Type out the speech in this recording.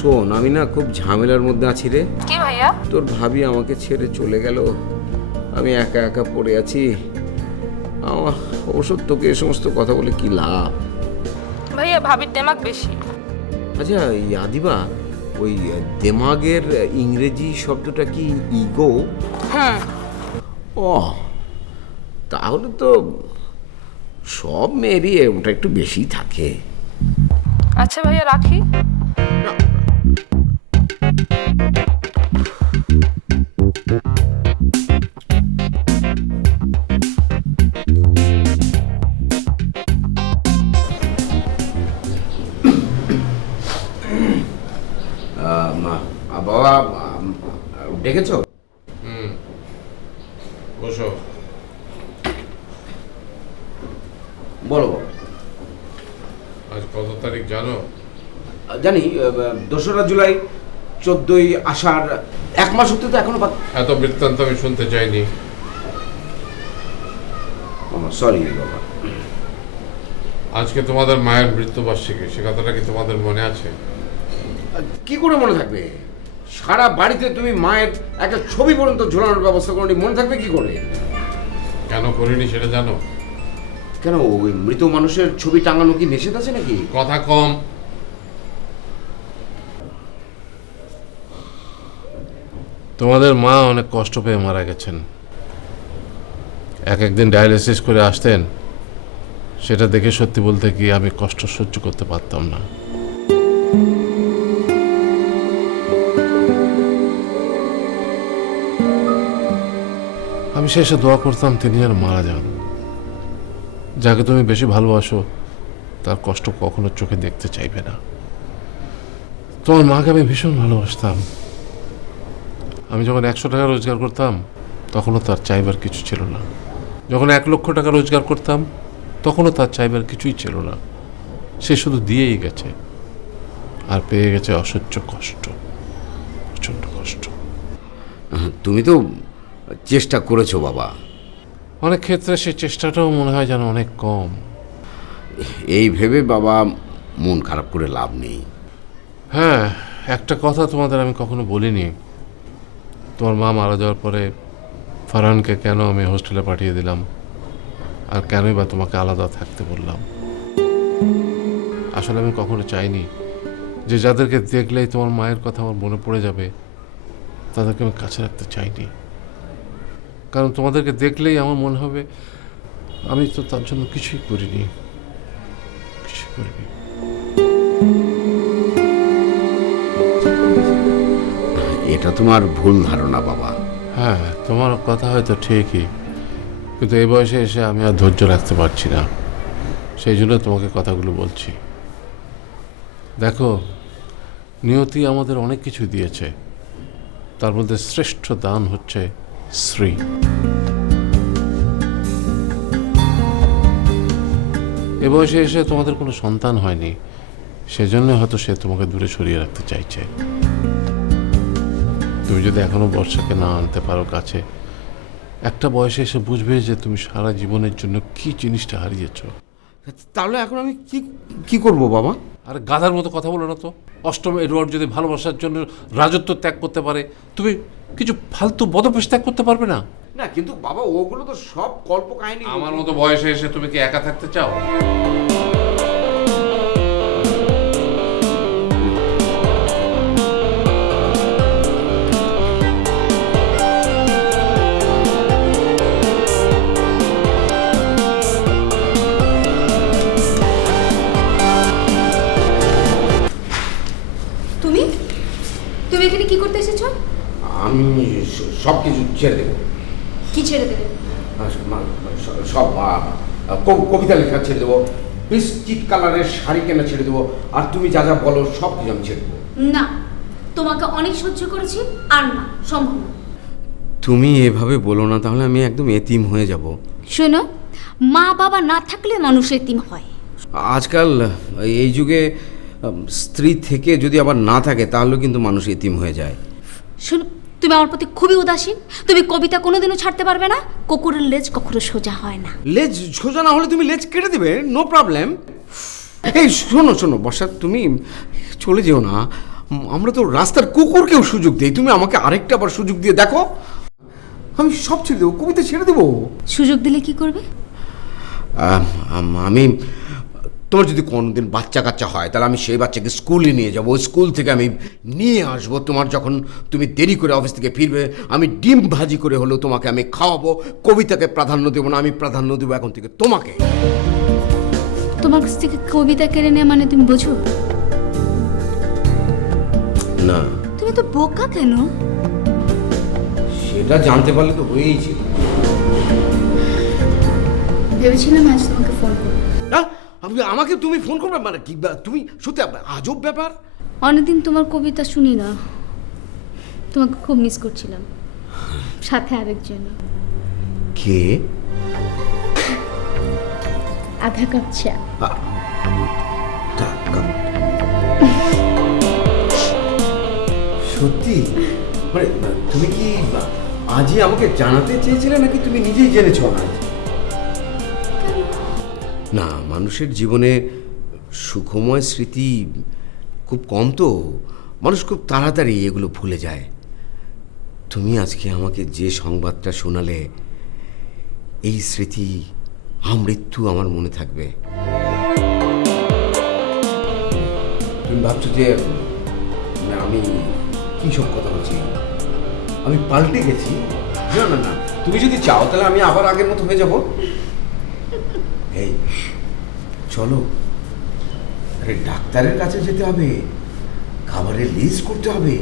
শোন, আমি না খুব ঝামেলার মধ্যে আছি রে। কি ভাইয়া? তোর ভাবি আমাকে ছেড়ে চলে গেল, আমি একা একা পড়ে আছি। আমার অবশ্য তোকে এ সমস্ত কথা বলে কি লাভ? ভাইয়া ভাবির দেমাগ বেশি। আচ্ছা আদিবা, ওই দেমাগের ইংরেজি শব্দটা কি ইগো? হুম। ও, তাহলে তো সব মেয়েরই ওটা একটু বেশি থাকে। আচ্ছা ভাইয়া রাখি। বাবা ডেকেছ? বসো। বলো বাবা। আজ কত তারিখ জানো? জানি, 2রা জুলাই, 14ই আষাঢ়, 1 মাস হতে তো এখনো এত বৃত্তান্ত আমি শুনতে চাইনি। সরি বাবা। আজকে তোমাদের মায়ের মৃত্যুবার্ষিকী, সে কথাটা কি তোমাদের মনে আছে? কি করে মনে থাকবে? সারা বাড়িতে তুমি মায়ের একটা ছবি পর্যন্ত ঝোলানোর ব্যবস্থা করনি, মনে থাকবে কি করে? কেন করিনি সেটা জানো? কেন, ওই মৃত মানুষের ছবি টাঙানো কি নিষেধ আছে নাকি? কথা কম। তোমাদের মা অনেক কষ্ট পেয়ে মারা গেছেন। একদিন ডায়ালিসিস করে আসতেন, সেটা দেখে সত্যি বলতে কি আমি কষ্ট সহ্য করতে পারতাম না। আমি শেষে দোয়া করতাম তিনি যেন মারা যান। যাকে তুমি বেশি ভালোবাসো তার কষ্ট কখনো চোখে দেখতে চাইবে না। তোমার মাকে আমি ভীষণ ভালোবাসতাম। আমি যখন 100 টাকা রোজগার করতাম তখনও তার চাইবার কিছু ছিল না। যখন 1 লক্ষ টাকা রোজগার করতাম তখনও তার চাইবার কিছুই ছিল না। সে শুধু দিয়েই গেছে, আর পেয়ে গেছে অসহ্য কষ্ট, প্রচণ্ড কষ্ট। তুমি তো চেষ্টা করেছো বাবা। অনেক ক্ষেত্রে সেই চেষ্টাটাও মনে হয় যেন অনেক কম। এই ভেবে বাবা মন খারাপ করে লাভ নেই। হ্যাঁ, একটা কথা তোমাদের আমি কখনো বলিনি। তোমার মা মারা যাওয়ার পরে ফারহানকে কেন আমি হোস্টেলে পাঠিয়ে দিলাম, আর কেনই বা তোমাকে আলাদা থাকতে বললাম। আসলে আমি কখনো চাইনি যে যাদেরকে দেখলেই তোমার মায়ের কথা আমার মনে পড়ে যাবে তাদেরকে আমি কাছে রাখতে চাইনি। কারণ তোমাদেরকে দেখলেই আমার মনে হবে আমি তো তার জন্য কিছুই করিনি। এটা তোমার ভুল ধারণা বাবা। হ্যাঁ, তোমার কথা হয়তো ঠিকই, কিন্তু এই বয়সে এসে আমি আর ধৈর্য রাখতে পারছি না। সেই জন্য তোমাকে কথাগুলো বলছি। দেখো, নিয়তি আমাদের অনেক কিছু দিয়েছে, তার মধ্যে শ্রেষ্ঠ দান হচ্ছে শ্রী। এ বয়সে এসে তোমাদের কোনো সন্তান হয়নি, সেজন্য হয়তো সে তোমাকে দূরে সরিয়ে রাখতে চাইছে। তুমি যদি এখনো বর্ষাকে না আনতে পারো কাছে, একটা বয়সে এসে বুঝবে যে তুমি সারা জীবনের জন্য কি জিনিসটা হারিয়েছো। তাহলে এখন আমি কি করব বাবা? আর গাধার মতো কথা বলো না তো। 8ম এডওয়ার্ড যদি ভালোবাসার জন্য রাজত্ব ত্যাগ করতে পারে, তুমি কিছু ফালতু বদভ্যাস ত্যাগ করতে পারবে না? না কিন্তু বাবা, ওগুলো তো সব কল্প কাহিনী। আমার মতো বয়সে এসে তুমি কি একা থাকতে চাও? তুমি এখানে কি করতে এসেছো? আমি সব কিছু ছেড়ে দেবো। কি ছেড়ে দেবে? সব কবিতা লেখা ছেড়ে দেবো, বিস্কিট কালারের শাড়ি কেনা ছেড়ে দেবো, আর তুমি যা যা বলো সব কিছু আমি ছেড়ে দেবো। না, তোমাকে অনেক সহ্য করেছি, আর না, সম্ভব না। তুমি এভাবে বলো না, তাহলে আমি একদম এতিম হয়ে যাব। শোনো, মা বাবা না থাকলে মানুষ এতিম হয়। আজকাল এই যুগে স্ত্রী থেকে যদি আবার না থাকে তাহলে কিন্তু মানুষ এতিম হয়ে যায়। শোনো, তুমি আমার প্রতি খুবই উদাসীন। তুমি কবিতা কোনোদিনও ছাড়তে পারবে না। কুকুরের লেজ কখনো সোজা হয় না। লেজ সোজা না হলে তুমি লেজ কেটে দেবে, নো প্রবলেম। এই শোনো বর্ষা, তুমি চলে যেও না। আমরা তো রাস্তার কুকুরকেও সুযোগ দেই, তুমি আমাকে আরেকটা আবার সুযোগ দিয়ে দেখো। আমি সব ছেড়ে দেবো, কবিতা ছেড়ে দেবো। সুযোগ দিলে কি করবে? আমি তোমার যদি কোনোদিন বাচ্চা কাচ্চা হয় তাহলে আমি সেই বাচ্চাকে স্কুলে নিয়ে যাব, স্কুল থেকে আমি নিয়ে আসবো। তোমার যখন তুমি দেরি করে অফিস থেকে ফিরবে আমি ডিম ভাজি করে হলেও তোমাকে আমি খাওয়াবো। কবিতাকে প্রাধান্য দেবো না, আমি প্রাধান্য দেবো এখন থেকে তোমাকে। তোমার কাছ থেকে কবিতা কেড়ে নেওয়া মানে তুমি বোঝো না? তুমি তো বোকা কেন? সেটা জানতে পারলে তো হয়েই ছিল। ভেবেছিলাম আজ তোমাকে ফোন করবো। আমাকে তুমি ফোন করবে মানে কি? তুমি সত্যি আজব ব্যাপার। অনেকদিন তোমার কবিতা শুনি না, তোমাকে খুব মিস করছিলাম। সাথে আরেকজন। কে? আধা কাপ চা। সত্যি? মানে তুমি কি আজই আমাকে জানাতে চেয়েছিলে নাকি তুমি নিজেই জেনেছো আজ? না, মানুষের জীবনে সুখময় স্মৃতি খুব কম, তো মানুষ খুব তাড়াতাড়ি এগুলো ভুলে যায়। তুমি আজকে আমাকে যে সংবাদটা শোনালে, এই স্মৃতি আমৃত্যু আমার মনে থাকবে। তুমি ভাবছো যে আমি কি সব কথা বলছি, আমি পাল্টে গেছি? না না না, তুমি যদি চাও তাহলে আমি আবার আগের মতো হয়ে যাব। এই চলো, আরে ডাক্তারের কাছে যেতে হবে, খাবারের লিস্ট করতে হবে।